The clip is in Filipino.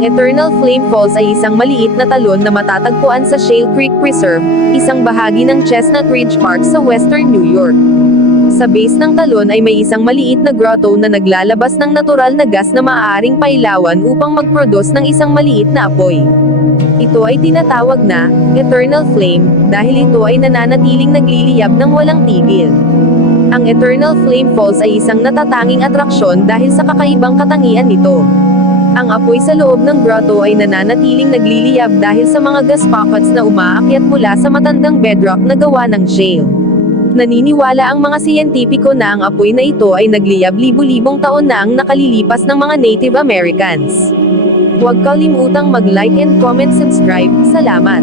Ang Eternal Flame Falls ay isang maliit na talon na matatagpuan sa Shale Creek Preserve, isang bahagi ng Chestnut Ridge Park sa Western New York. Sa base ng talon ay may isang maliit na grotto na naglalabas ng natural na gas na maaaring pailawan upang mag-produce ng isang maliit na apoy. Ito ay tinatawag na Eternal Flame dahil ito ay nananatiling nagliliyab ng walang tigil. Ang Eternal Flame Falls ay isang natatanging atraksyon dahil sa kakaibang katangian nito. Ang apoy sa loob ng grotto ay nananatiling nagliliyab dahil sa mga gas pockets na umaakyat mula sa matandang bedrock na gawa ng shale. Naniniwala ang mga siyentipiko na ang apoy na ito ay nagliyab libu-libong taon na ang nakalilipas ng mga Native Americans. Huwag kalimutang mag-like and comment subscribe. Salamat!